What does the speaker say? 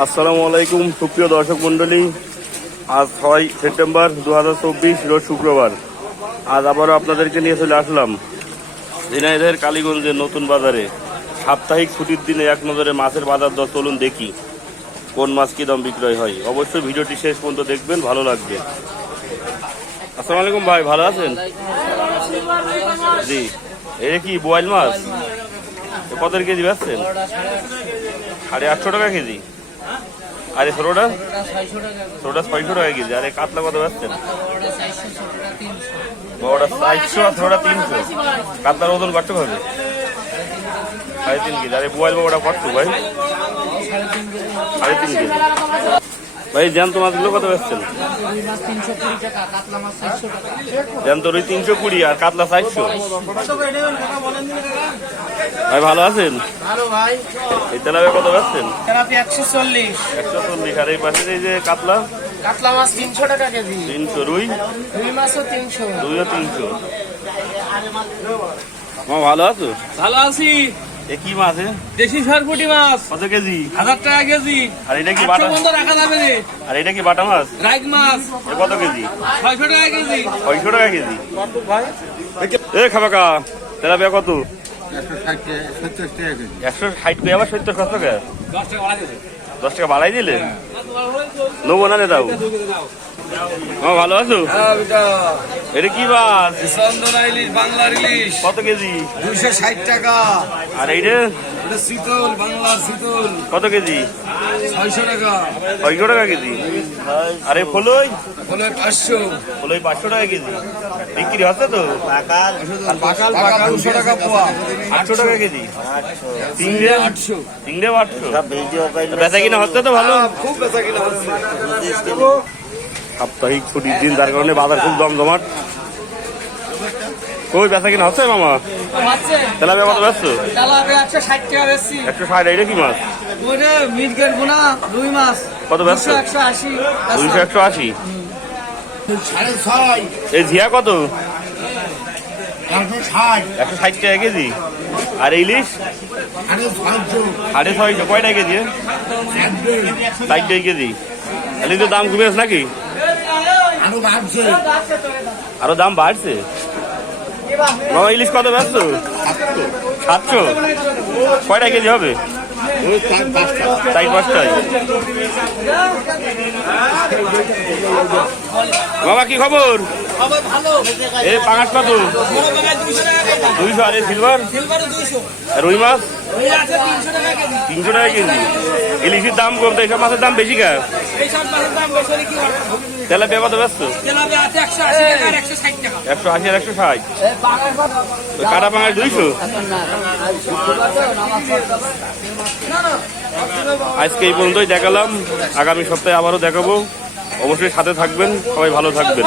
আসসালামু আলাইকুম সুপ্রিয় দর্শক মন্ডলী। আজ 6 সেপ্টেম্বর 2024 রোজ শুক্রবার। আজ আবারও আপনাদেরকে নিয়ে চলে আসলাম ঝিনাইদহের কালীগঞ্জের নতুন বাজারে। সাপ্তাহিক ছুটির দিনে এক নজরে মাছের বাজার দর চলুন দেখি কোন মাছ কি দাম বিক্রয় হয়। অবশ্যই ভিডিওটি শেষ পর্যন্ত দেখবেন, ভালো লাগবে। আসসালামু আলাইকুম ভাই, ভালো আছেন? জি, এটা কি বোয়াল মাছ? কত কেজি বেচছেন? 850 টাকা কেজি। আরে ছোটটা 600 টাকা কেজি। আরে কাতলা কত বেচছেন? বড়টা 400 আর ছোটটা 300। কাতলার ওজন কত হবে? 3.5 কেজি। আরে বোয়াল বাবাটা কত ভাই? 3.5 কেজি। ভাই জ্যান্ত মাছগুলো কত বেচছেন? জ্যান্ত রুই 320 আর কাতলা 400। ভাই ভালো আছেন? এই তেলাপিয়া কত বেচছেন? 140। আর এই পাশে এই যে কাতলা মাছ 300 টাকা কেজি। 300। রুই মাছও 300। রুইও 300। ভালো আছো? ভালো আছি। এ কি মাছ? দেশি সরপুটি মাছ। কত কেজি? 1000 টাকা কেজি। আর এটা কি বাটা? রাখা যাবে রে। আর এটা কি বাটা মাছ? রাইক মাছ। এ কত কেজি? 600 টাকা কেজি। 600 টাকা কেজি। এ খাবাকা তেলাপিয়া কত? 160 টাকা। আবার 70 কত টাকা? 10 টাকা বাড়াই দিলে? নেবো না দাও। ভালো আছো? এটা কি মাছ? চন্দনা ইলিশ, বাংলার ইলিশ। কত কেজি? 260 টাকা। আর এইটা শীতল, বাংলার শীতল। কত কেজি? 600 টাকা। 600 টাকা কেজি। আরে ফলই? বলে 500। ফলই 500 টাকা কেজি। বিক্রি হচ্ছে তো? বাকাল 200 টাকা পোয়া। 800 টাকা কেজি। চিংড়ি 800। চিংড়ি 800। বেচা কিনা হচ্ছে তো ভালো? খুব বেচা কিনা হচ্ছে। সাপ্তাহিক ছুটির দিন, তার কারণে বাজার খুব জমজমাট। কই বেচা কিনা হচ্ছে মামা? তেলাপিয়া কত বেচছো? 160 টাকা বেশি। 160। এটা কি মাছ? ওরে মিটগেট গুনা রুই মাছ। কত বেচছো? 180। 200 180। 6.5। এই ঝিয়া কত? 160। 160 টাকা কেজি। আর ইলিশ 650। কয়টা কেজি? 60 কেজি। ইলিশের দাম কমেছে নাকি? আরো দাম বাড়ছে। মামা ইলিশ কত ব্যস্ত? 700। কয়টা কেজি হবে? 4-5টায়। বাবা কি খবর? এই পাঙাশ কত? 200। আর এই সিলভার? রুই মাছ 300 টাকা কেজি। ইলিশের দাম কম, তো এইসব মাছের দাম বেশি কা? তেলাপিয়া কত ব্যস্ত? 180 আর 160। কাটা পাঙাশ 200। আজকে এই পর্যন্তই দেখালাম, আগামী সপ্তাহে আবারও দেখাবো। অবশ্যই সাথে থাকবেন, সবাই ভালো থাকবেন।